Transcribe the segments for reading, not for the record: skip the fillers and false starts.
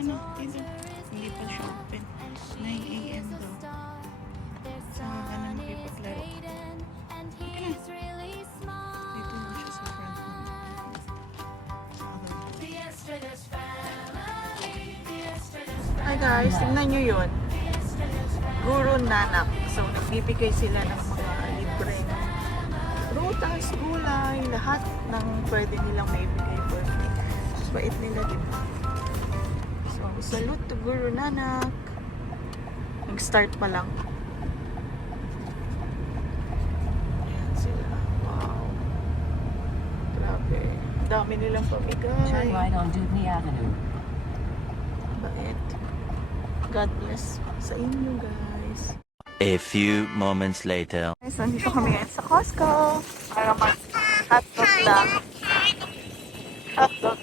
ka na. Dito. Hindi pa siya open. 9 a.m. daw. Saka ka na makipaglaro. Okay na. Dito na siya sa front mo. Hi guys, tingnan nyo yun. Guru Nanak. So, nagbibigay sila ng mga libre prutas, gulay, lahat ng pwede nilang maibigay for free. Bait nila, diba? So, salute to Guru Nanak. Nag-start pa lang. Ayan sila. Wow. Grabe. Dami nilang pamigay. Turn right on Dudley Avenue. Bait. God bless sa inyo, guys. A few moments later. Guys, nandito kami ngayon sa Costco para mag-hotdog lang. Hotdog.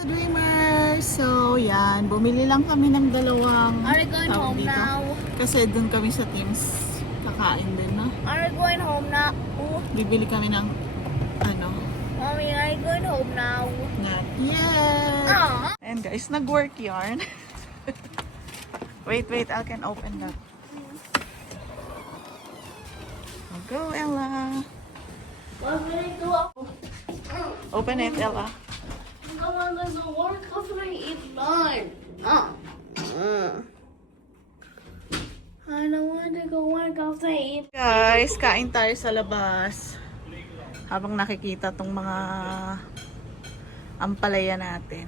Dreamers! So, yan. Bumili lang kami ng dalawang Are we going tawag home dito. now? Kasi dun kami sa Teams kakain din, no? Are we going home now? Bibili kami ng ano, Mommy, are you going home now? not yet. Aww. And guys, nag-work yarn. Wait, I can open that. Go, Ella. What will I do? Open it, Ella. Come on, there's a work after I eat lunch. I don't want to go work after I eat. Guys, kain tayo sa labas. Habang nakikita tong mga ampalaya natin.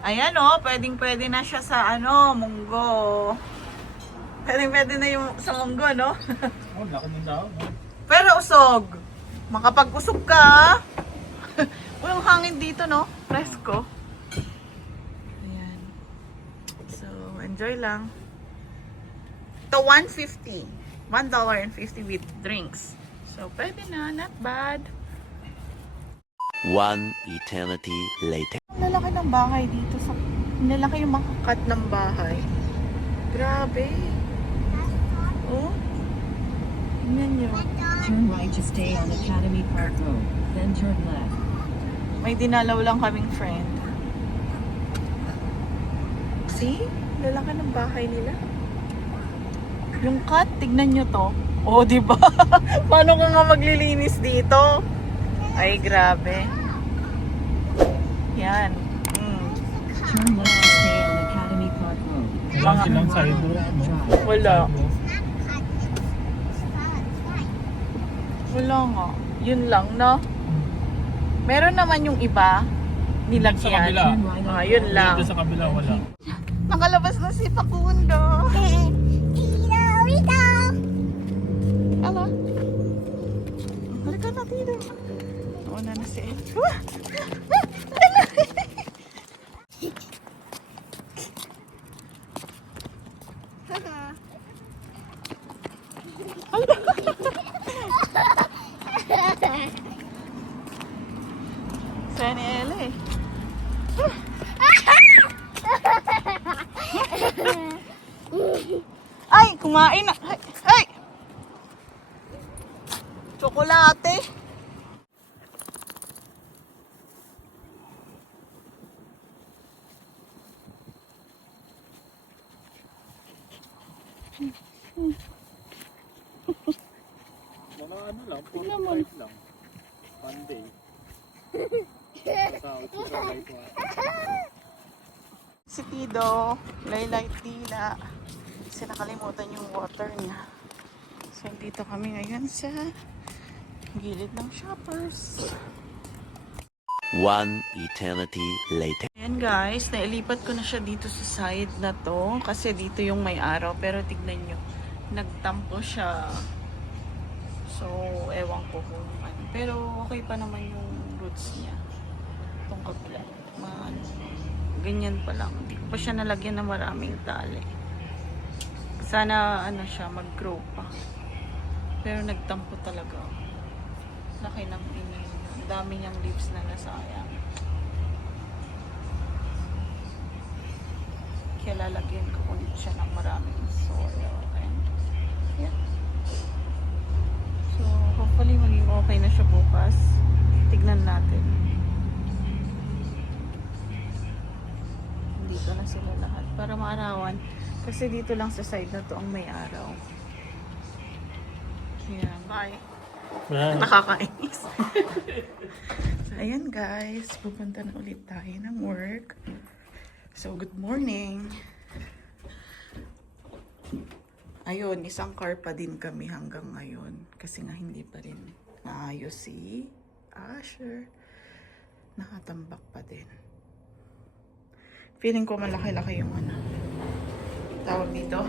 Ayan o, pwedeng-pwede na siya sa ano, munggo. Pwedeng-pwede na yung sa munggo, no? Oh, laki ng daon. Pero usog. Makapag-usog ka. Walang hangin dito, no? Presko. Ayan. So, enjoy lang. Ito, $1.50. $1.50 with drinks. So, pwede na. Not bad. One eternity later. Ang lalaki ng bahay dito. Ang lalaki yung makakat ng bahay. Grabe. Oh. Tingnan nyo. Turn right to stay on Academy Park Road, then turn left. May dinalaw lang kaming friend. See? Lalaki ng bahay nila. Yung cat, tignan nyo to. Oh, di ba? Paano ka nga maglilinis dito? Ay, grabe. Yan. Turn left to stay on Academy Park Road. Ilang silang sidewalk, no? Wala. Sidewalk. Wala nga. Yun lang, no? Meron naman yung iba. Sa Nilagyan. kabila. Yun lang. Dito sa kabila, wala. Nakalabas na si Facundo. Hala. Halika na dito. Una na si El. Saya ni El eh. Ay, kumain na. Ay, ay! Tsokolate. Mga ano lang, 45 lang. Monday. Si Tido, Laylay Tila. Kasi nakalimutan yung water niya. So, dito kami ngayon sa gilid ng Shoppers. One eternity later. Ayan guys, nailipat ko na siya dito sa side na to. Kasi dito yung may araw. Pero tignan nyo, nagtampo siya. So, ewan ko kung ano. Pero okay pa naman yung roots niya. Itong kabila. Ganyan pa lang. Hindi ko pa siya nalagyan ng maraming tali. Sana ano siya, mag-grow pa. Pero nagtampo talaga. Laki ng pinili. Ang dami niyang leaves na nasayang. Kaya lalagyan ko ulit siya ng maraming soil. And, yeah. So, hopefully maging okay na siya bukas. Tignan natin. Hindi pa sila lahat para maarawan. Kasi dito lang sa side na to ang may araw. Yeah, bye. Nakakainis. So, ayan guys, pupunta na ulit tayo ng work. So, good morning. Ayun, isang car pa din kami hanggang ngayon. Kasi nga hindi pa rin naayos si Asher. Nakatambak pa din. Feeling ko malaki-laki yung tawag dito,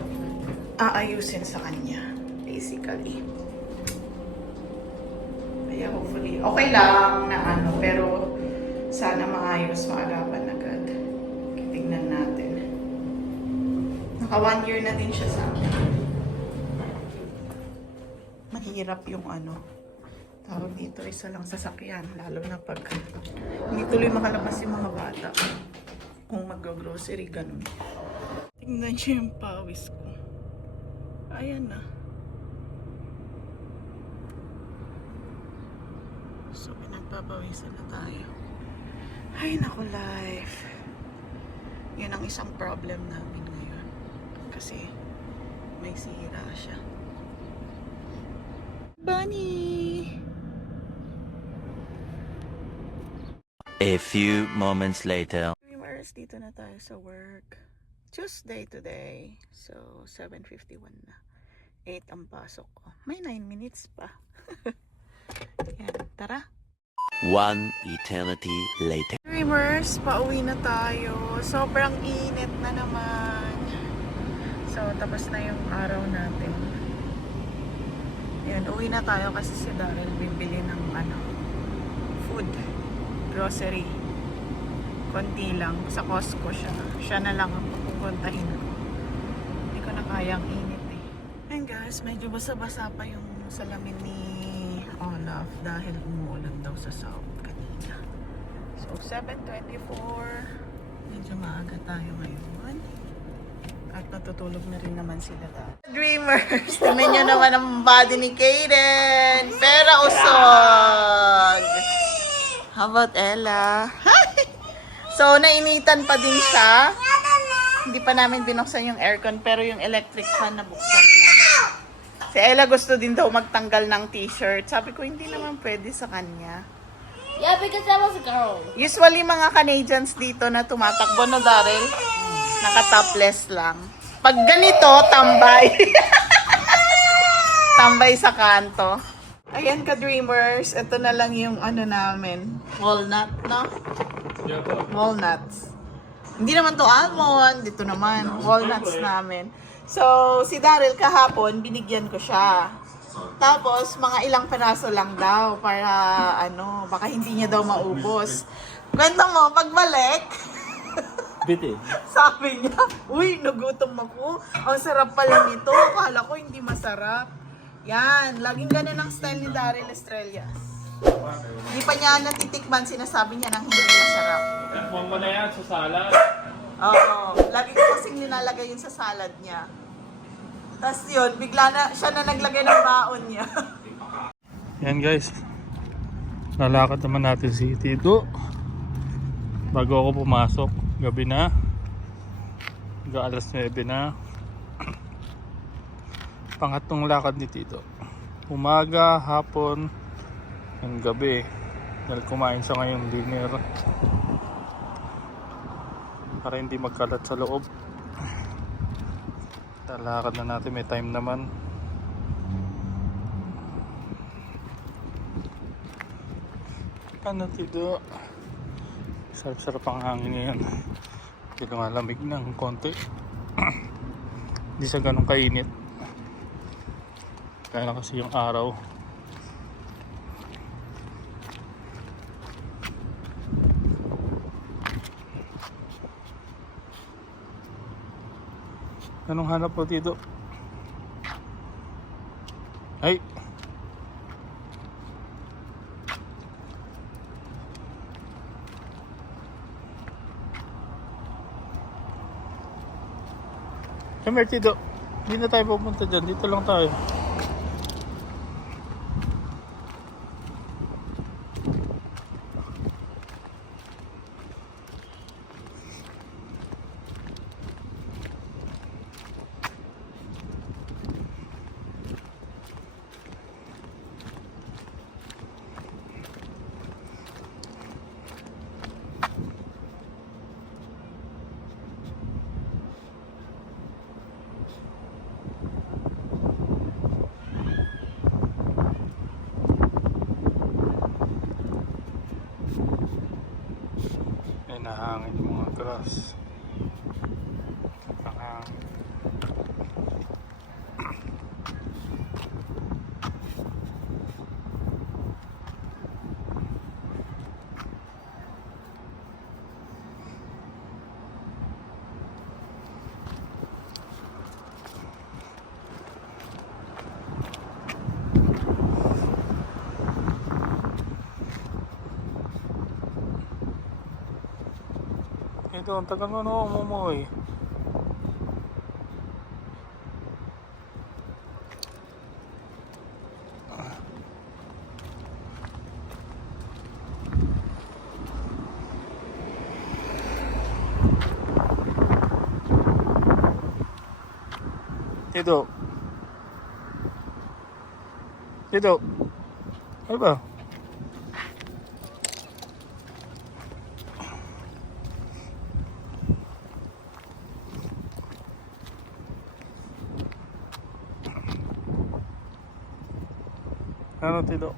aayusin sa kanya. Basically. Kaya hopefully, okay lang na pero sana maayos, maagapan agad. Tignan natin. Naka 1 year na din siya sa akin. Mahirap yung tawag dito, isa lang sasakyan. Lalo na pag hindi tuloy makalabas yung mga bata. Kung mag-grocery, ganun. Tingnan siya yung pawis ko. Ayan na. So, pinagpapawisan na tayo. Ay, naku, life. Yan ang isang problem namin ngayon. Kasi, may sira siya. Bunny! A few moments later. Dreamers, dito na tayo sa work. Tuesday today. So, 7:51 na. 8 ang pasok ko. May 9 minutes pa. Yan, tara. 1 eternity later. Dreamers, pauwi na tayo. Sobrang init na naman. So, tapos na yung araw natin. Yan, uwi na tayo kasi si Daryl bibili ng food, grocery. Konti lang. Sa Costco siya. Siya na lang ang pupuntahin ko. Hindi ko na kayang init eh. Ayun guys, medyo basa-basa pa yung salamin ni Olaf dahil umuulan daw sa south kanina. So, 7:24. Medyo maaga tayo ngayon. At natutulog na rin naman sila dahil. Dreamers! Tingnan nyo naman ang body ni Kaden! Pera usog! How about Ella? So, nainitan pa din siya. Hindi pa namin binuksan yung aircon, pero yung electric fan nabuksan na. Si Ella gusto din daw magtanggal ng t-shirt. Sabi ko, hindi naman pwede sa kanya. Yeah, because I was a girl. Usually, mga Canadians dito na tumatakbo na Daryl, naka-topless lang. Pag ganito, tambay. Tambay sa kanto. Ayan ka-dreamers, ito na lang yung namin. Walnut, no? Walnuts. Hindi naman to almond, dito naman, walnuts namin. So, si Daryl kahapon, binigyan ko siya. Tapos, mga ilang peraso lang daw para, baka hindi niya daw maubos. Kwento mo, pagbalik, Biti. sabi niya, uy, nagutom ako. Ang sarap pala nito. Akala ko hindi masarap. Yan, laging ganun ang style ni Daryl Estrellas. Hindi pa niya natitikman, sinasabi niya nang hindi masarap. Tikman mo na yan sa salad. Oo, lagi ko kasing nilalagay yun sa salad niya. Tapos yun, bigla na siya na naglagay ng baon niya. Yan guys. Lalakad naman natin si Tito. Bago ako pumasok. Gabi na. Alas 9 na. Pangatlong lakad ni Tito. Umaga, hapon, ang gabi. Dahil kumain sa ngayong dinner. Para hindi magkalat sa loob. Lalakad na natin, may time naman. Ano Tito? Sarap-sarap ang hangin ngayon. Hindi lumalamig ng konti. Hindi sa ganun kainit. Kaya na kasi yung araw. Anong hanap po dito? Ay! Come here, Tito. Hindi na tayo pupunta dyan. Dito lang tayo. madalas. Saka ito, ang tagal mo na umumoy. Dito. Dito. Ano ba? Ano dito?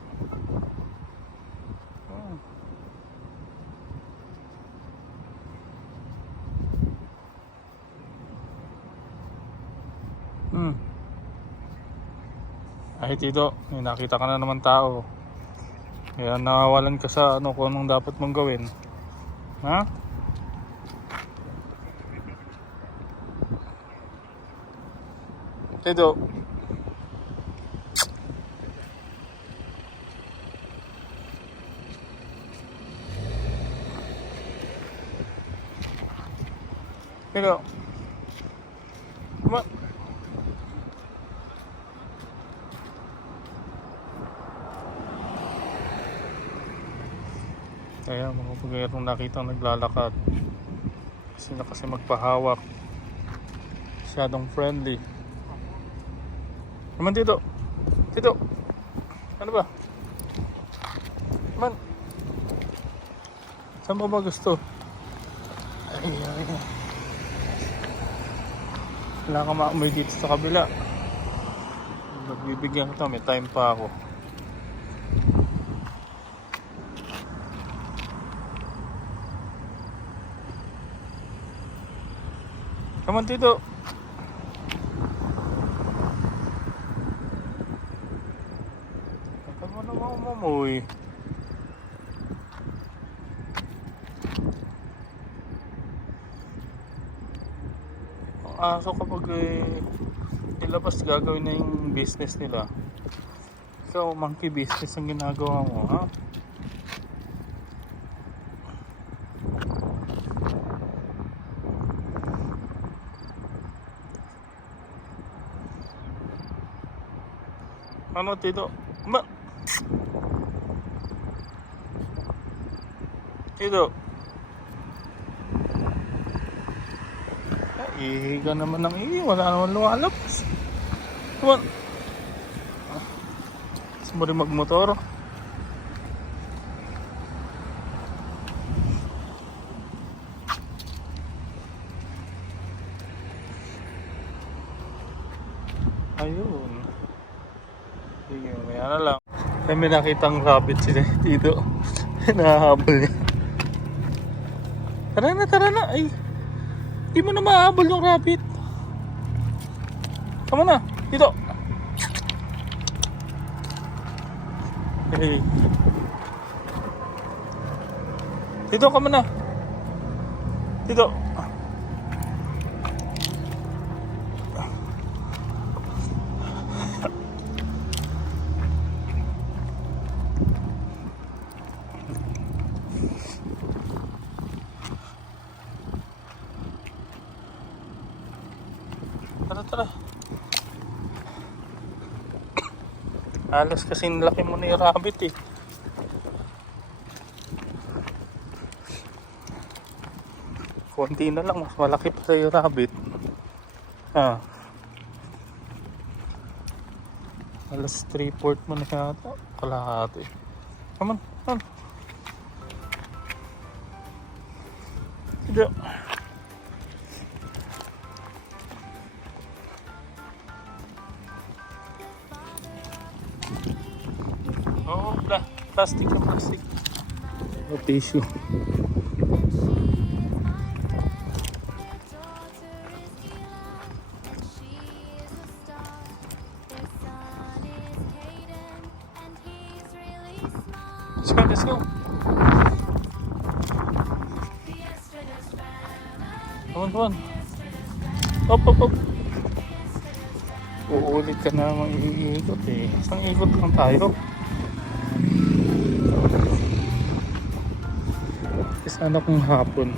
Ay Tito, may nakita ka na naman tao. Kaya nawawalan ka sa ano kung anong dapat mong gawin. Ha? Tito. Tito. Come on. Kaya mga pagkayarong nakita naglalakad kasi magpahawak, masyadong friendly. Naman Tito, Tito, ano ba? Man, saan mo ba gusto? Ay. Wala ka maamoy dito sa kabila. Nagbibigyan kita, may time pa ako. Come on, Tito. Saan mo naman umamoy? Ang aso kapag nilabas gagawin na yung business nila. Ikaw, monkey business ang ginagawa mo, ha? Ano Tito? Tito. Ihiga naman ng wala naman lumalabas. Come on. Gusto mo rin magmotor? Ayun. Sige, maya na lang. May nakitang rabbit sila dito. Nahahabol niya. Tara na. Ay, di mo na mahabol yung rabbit. Tama na, dito. Hey. Dito, kama na. Dito. Tara. Alas kasing laki mo na yung rabbit eh. Konti na lang, mas malaki pa sa yung rabbit. Alas 3/4 mo na yata. Kalahati. Come on. Sige. Oh, plastic. Oh, tissue. Let's go, let's go. Come on. Up. Uulit ka na mag-iikot eh. Isang ikot lang tayo. Sana kung hapon.